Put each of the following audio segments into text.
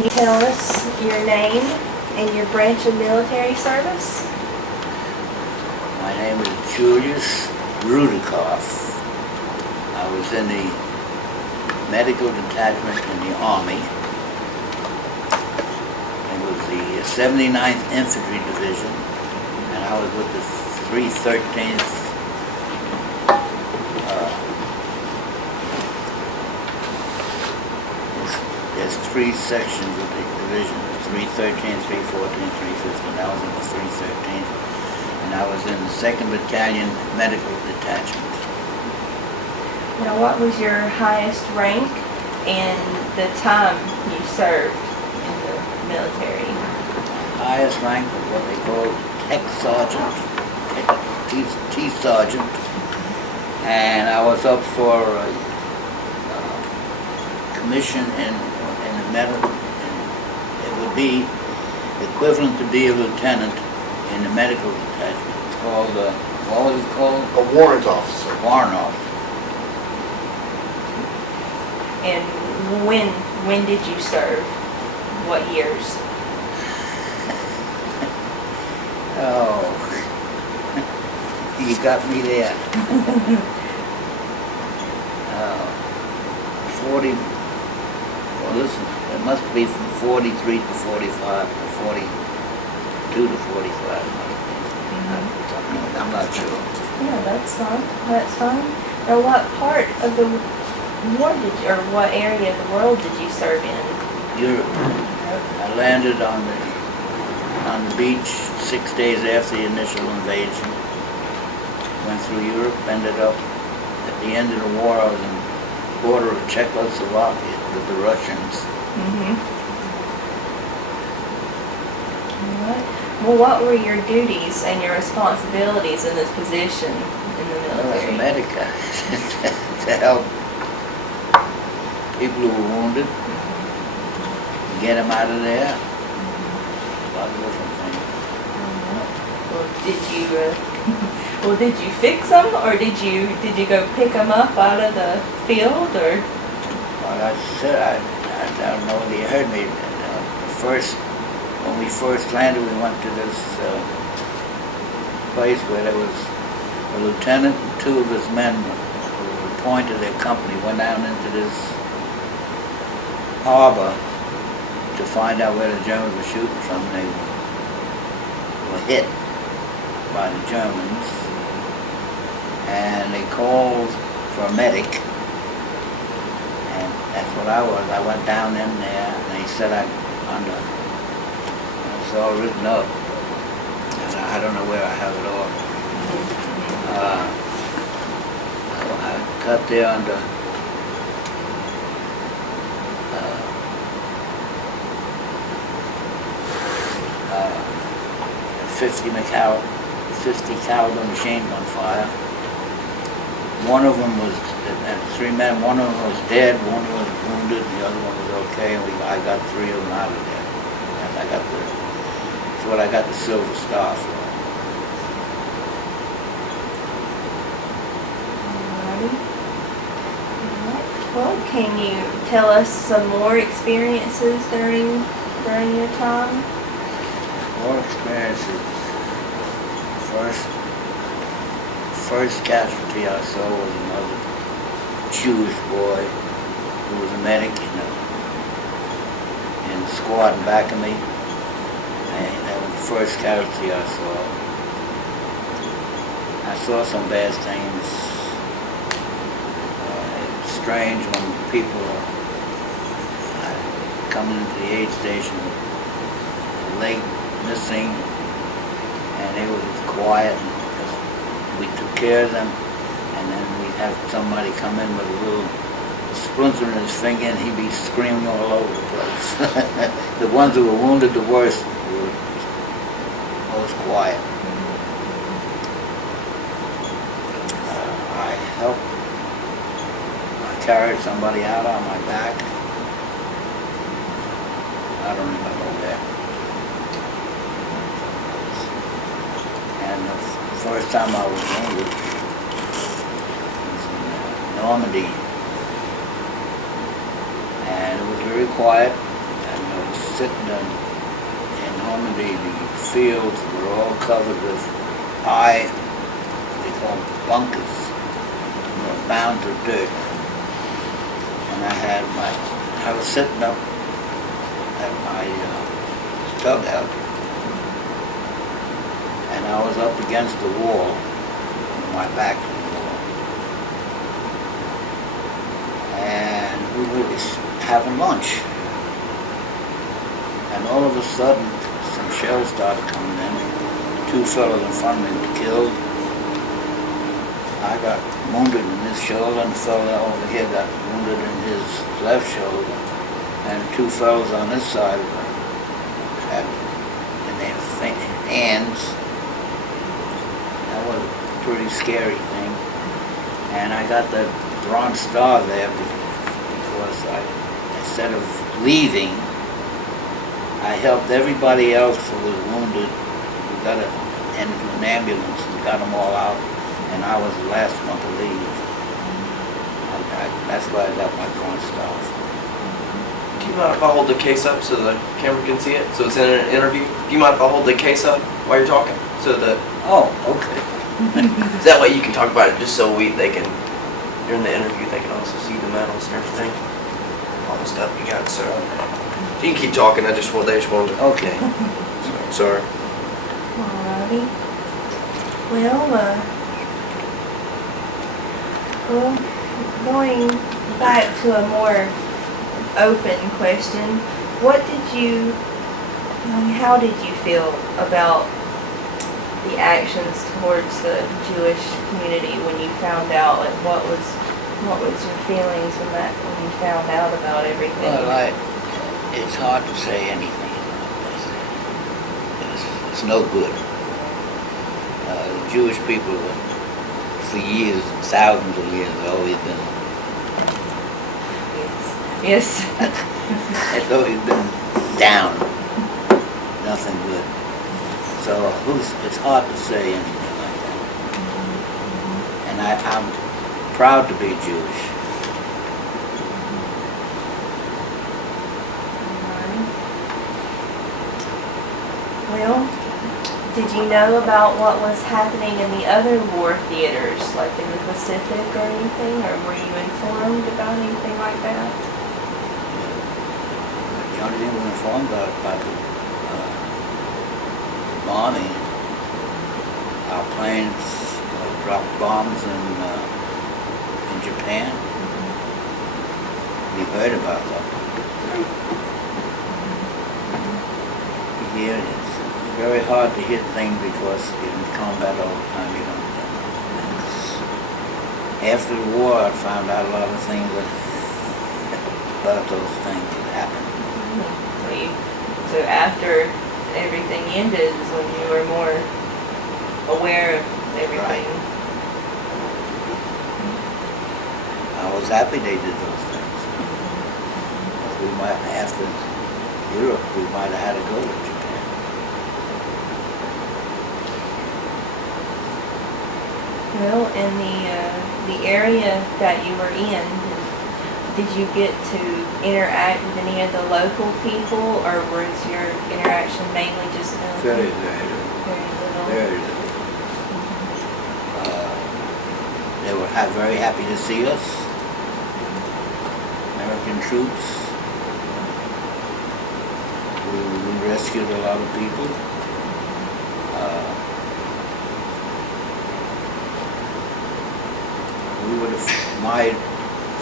Can you tell us your name and your branch of military service? My name is Julius Rudicoff. I was in the medical detachment in the Army. It was the 79th Infantry Division, and I was with the 313th there's three sections of the division, 313th, 314th, 315th. I was in the 313th, and I was in the 2nd Battalion Medical Detachment. Now, what was your highest rank and the time you served in the military? Highest rank was what they call tech sergeant, T sergeant, and I was up for a commission in the medical. It would be equivalent to be a lieutenant in the medical detachment. It's called what was it called? A warrant officer. Warrant officer. And when did you serve? What years? Oh, you got me there. 40, well listen, it must be from 43 to 45, or 42 to 45. I'm not sure. Yeah, that's fine. That's fine. Now, what part of the war did you, or what area of the world did you serve in? Europe. I landed on the beach 6 days after the initial invasion. Went through Europe, ended up at the end of the war. I was in the border of Czechoslovakia with the Russians. Mm-hmm. All right. Well, what were your duties and your responsibilities in this position in the Well, as a military? medic, to help people who were wounded, get them out of there. A lot of different things. Well, did you fix them, or did you go pick them up out of the field, or? Like I said, I don't know whether you heard me. When we first landed, we went to this place where there was a lieutenant and two of his men who were appointed their company, went down into this harbor to find out where the Germans were shooting from. They were hit by the Germans, and they called for a medic, and that's what I was. I went down in there, and they said it's all written up, and I don't know where I have it all. I got there under 50 caliber machine gun fire. One of them was, and three men, one of them was dead, one was wounded, and the other one was okay, and I got three of them out of there. And that's what I got the Silver Star for. Alrighty. Alright. Well, can you tell us some more experiences during your time? More experiences. First casualty I saw was another Jewish boy who was a medic in the squad in back of me. And that was the first casualty I saw. I saw some bad things. It's strange when people coming into the aid station late, missing, and they were just quiet. We took care of them, and then we'd have somebody come in with a little splinter in his finger, and he'd be screaming all over the place. The ones who were wounded the worst were most quiet. I carried somebody out on my back. I don't remember where. And the first time I was wounded was in Normandy, and it was very quiet, and there was sitting in Normandy, the fields were all covered with they call them bunkers, bound to dirt. And I was sitting up at my dugout, and I was up against the wall, with my back to the wall. And we were having lunch. And all of a sudden, some shells started coming in. 2 fellows in front of me were killed. I got wounded in this shoulder, and the fellow over here got wounded in his left shoulder. And 2 fellows on this side had in their hands. That was a pretty scary thing. And I got the Bronze Star there because instead of leaving, I helped everybody else who was wounded. We got into an ambulance and got them all out, and I was the last one to leave. That's why I got my Bronze Star. Do you mind if I hold the case up so the camera can see it? So it's in an interview. Do you mind if I hold the case up while you're talking? So that. Oh, okay. That way you can talk about it, just so they can, during the interview, they can also see the medals and everything, all the stuff you got. So you can keep talking. They just wanted to. Okay. Sorry. Alrighty. Well, going back to a more open question, how did you feel about the actions towards the Jewish community when you found out? Like, what was your feelings when you found out about everything? Well, it's hard to say anything about this. It's no good. The Jewish people, for years, thousands of years, have always been. Yes. It's always been down. Nothing good. So it's hard to say anything like that. And I'm proud to be Jewish. Well, did you know about what was happening in the other war theaters, like in the Pacific or anything, or were you informed about anything like that? The only thing we're informed about the bombing, our planes dropped bombs in Japan. We heard about that. Here it's very hard to hit things because you're in combat all the time. You don't. After the war, I found out a lot of things about those things that happened. So after everything ended is when you were more aware of everything. Right. I was happy they did those things. We might, after Europe, we might have had to go to Japan. Well, in the area that you were in, did you get to interact with any of the local people, or was your interaction mainly just military? Very little. Very little. Very little. They were very happy to see us. American troops. We rescued a lot of people. My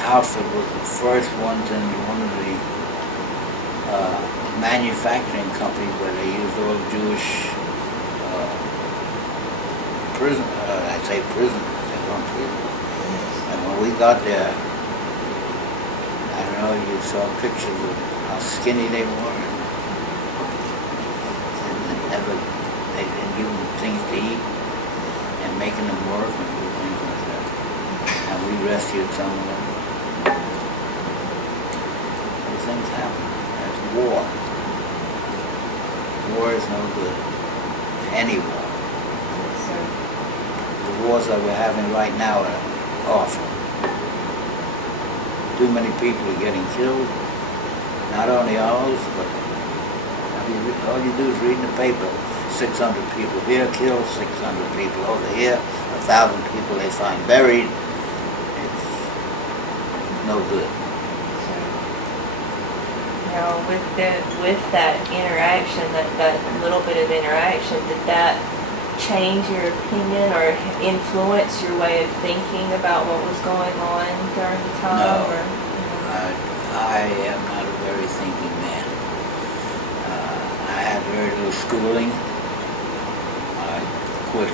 outfit was the first ones in one of the manufacturing companies where they used all the Jewish I say prisoners, they weren't prisoners. And when we got there, I don't know, you saw pictures of how skinny they were. And they didn't give them things to eat and making them work and do things like that. And we rescued some of them. Those things happen. That's war. War is no good. Any war. The wars that we're having right now are awful. Too many people are getting killed. Not only ours, but all you do is read in the paper, 600 people here killed, 600 people over here, 1,000 people they find buried. It's no good. Now, with that interaction, that little bit of interaction, did that change your opinion or influence your way of thinking about what was going on during the time? No. Or, I am not a very thinking man. I had very little schooling. I quit.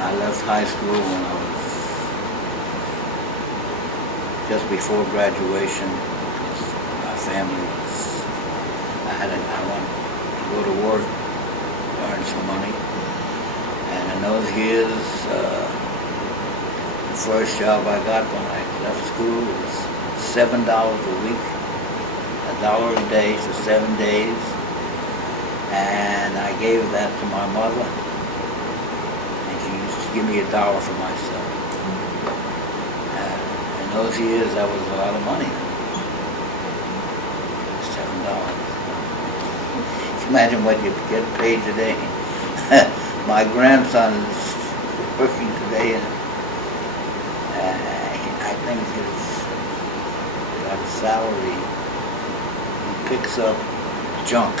I left high school when I was just before graduation. My family was, I wanted to go to work, earn some money. And in those years, the first job I got when I left school was $7 a week, $1 a day for 7 days. And I gave that to my mother, and she used to give me $1 for myself. In those years, that was a lot of money. $7. Imagine what you get paid today. My grandson is working today, and I think he's got a salary. He picks up junk,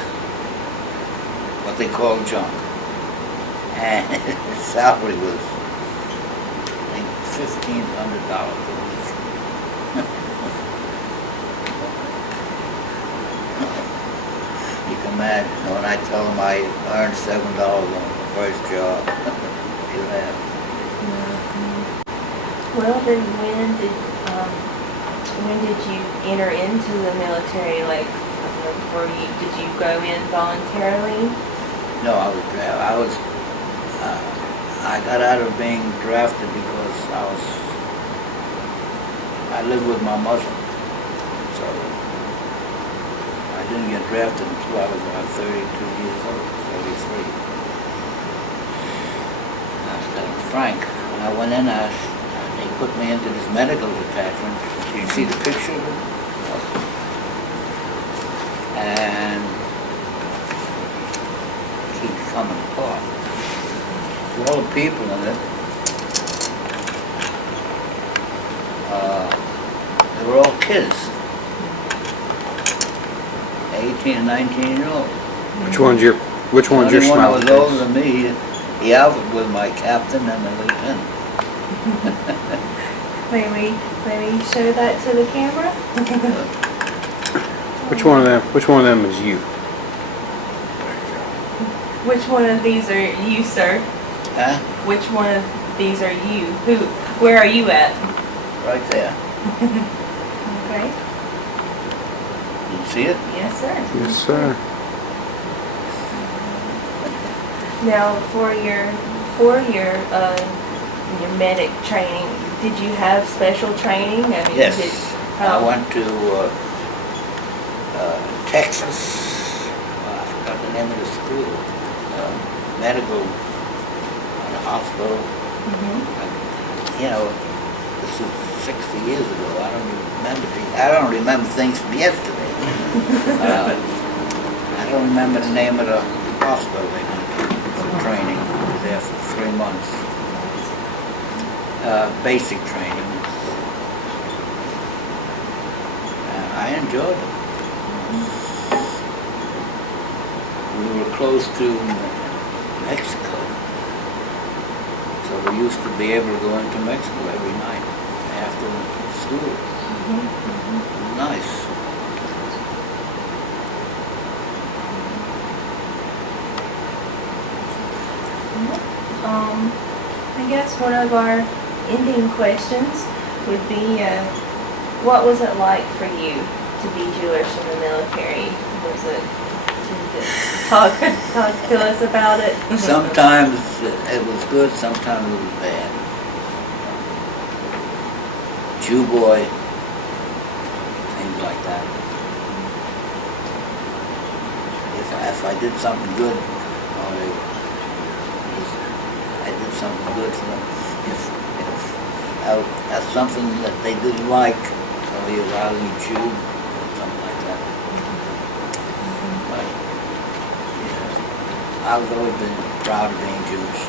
what they call junk, and his salary was, I think, $1,500 a week. You can imagine when I tell him I earned $7 on the first job, he laughs. well, then when did you enter into the military? Like, did you go in voluntarily? No, I got out of being drafted because I lived with my mother, so I didn't get drafted until I was about 32 years old, 33. I was telling Frank, when I went in, they put me into this medical detachment. You see the picture of it? And it keeps coming apart. All the people in it, they were all kids, 18 and 19-year-olds. Which one's your The only one smiling that was older face? than me, he outfit was my captain and the lieutenant. May we show that to the camera? Which one of them is you? Which one of these are you, sir? Huh? Which one of these are you? Where are you at? Right there. Okay. You see it? Yes, sir. Yes, sir. Now, for your medic training, did you have special training? I mean, Yes. I went to Texas. I forgot the name of the school. Medical hospital. You know, this is 60 years ago. I don't remember things from yesterday. I don't remember the name of the hospital they went to for training. I was there for 3 months. Basic training. I enjoyed it. We were close to Mexico, so we used to be able to go into Mexico every night after school. Nice. I guess one of our ending questions would be, what was it like for you to be Jewish in the military? Was it, talk to us about it? Sometimes it was good, sometimes it was bad. Jew boy, things like that. If I did something good, or I did something good for them, if that's something that they didn't like, or you're out of Jew, or something like that. But I've always been proud of being Jewish.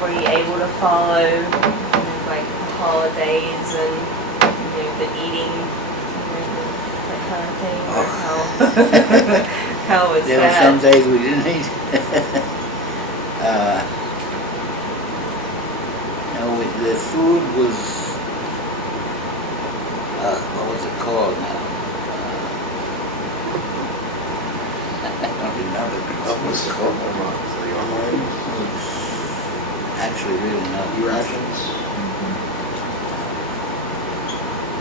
Were you able to follow, like the holidays and the eating, that kind of thing? Or how was There that? were some days we didn't eat. The food was, what was it called now? I don't remember. What was it called? The online Actually, really not. rations?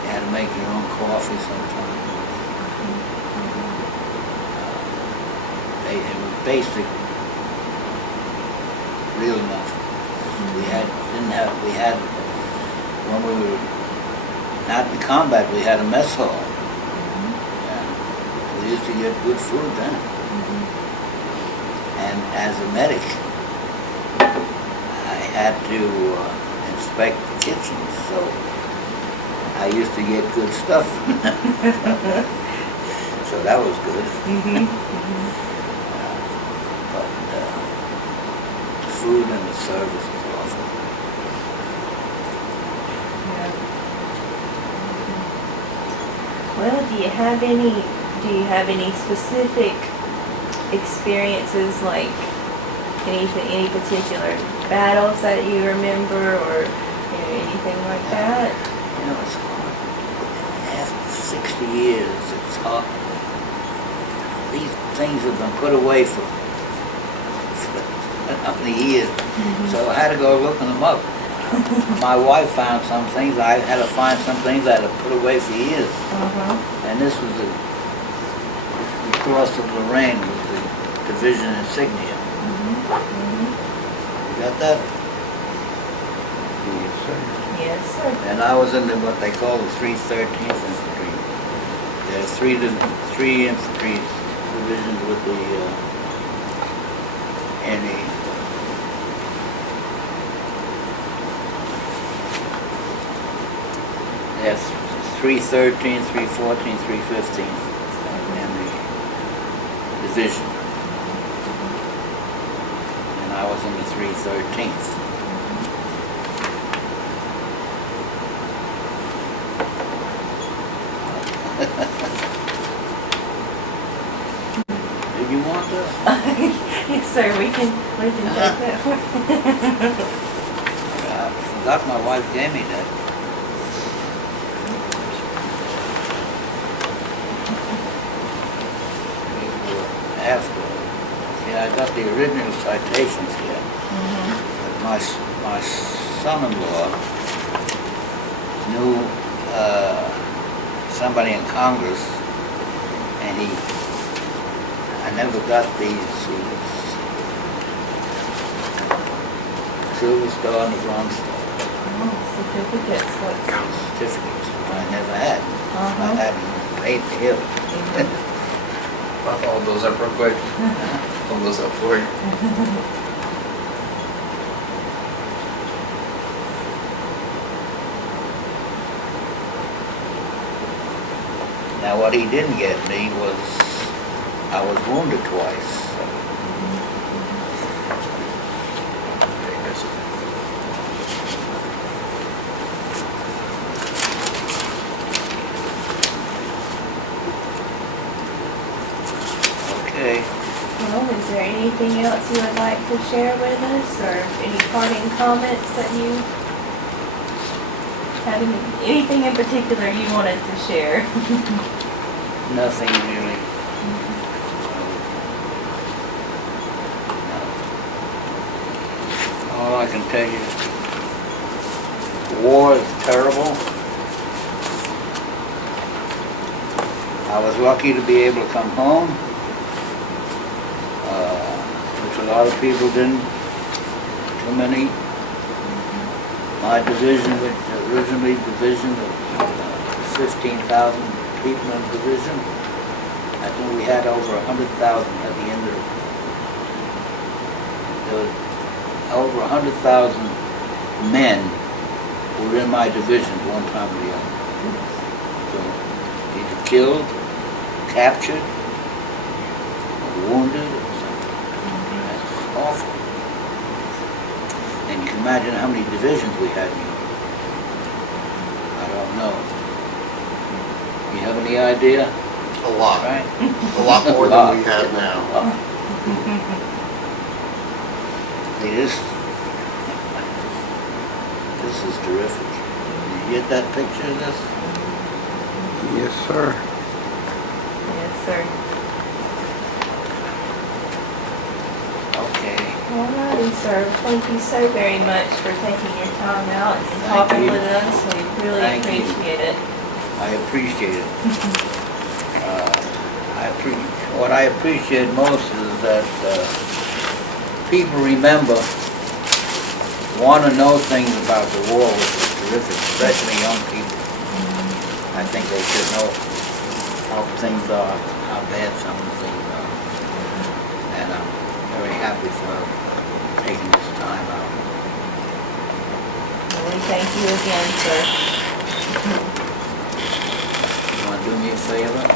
You had to make your own coffee sometimes. It was basic, real nothing. We had, when we were not in combat, we had a mess hall. And we used to get good food then. And as a medic, I had to inspect the kitchens, so I used to get good stuff. So that was good. But the food and the service was awful. Well, do you have any specific experiences, like any particular battles that you remember, or anything like that? It's hard. After 60 years, it's hard. These things have been put away for how many years? So I had to go looking them up. My wife found some things. I had to find some things I had put away for years. And this was the cross of Lorraine with the division insignia. You got that? Yes, sir. Yes, sir. And I was in what they call the 313th Infantry. There's three infantry divisions with the Yes, 313th, 314th, 315th, and the division. And I was in the 313th. Did you want this? Yes, sir. We can take that. I forgot my wife gave me that. After, see, I got the original citations here. But my son-in-law knew somebody in Congress, and I never got these Silver Star and the Bronze Star Certificates. certificates. I never had. I hadn't paid the hill. I'll follow those up real quick. Hold those up for you. Now, what he didn't get me was, I was wounded twice. Okay. Well, is there anything else you would like to share with us, or any parting comments that you have? Anything in particular you wanted to share? Nothing really. All I can tell you is war is terrible. I was lucky to be able to come home, which a lot of people didn't. Too many. My division, which originally division of 15,000 people in the division, I think we had over 100,000 at the end of it. There was over 100,000 men who were in my division at one time or the other. So either killed captured, or wounded, or something. That's awful. And you can imagine how many divisions we had in Europe. I don't know. You have any idea? A lot. Right? A lot more than we have now. See, this is terrific. Did you get that picture of this? Yes, sir. Yes, sir. Okay. All righty, sir. Thank you so very much for taking your time out and Thank talking you. with us. We really Thank you. appreciate it. I appreciate it. What I appreciate most is that people remember, want to know things about the war, which is terrific, especially young people. I think they should know how things are, how bad some of the things are. And I'm very happy for taking this time out. And we thank you again, sir. You want to do me a favor?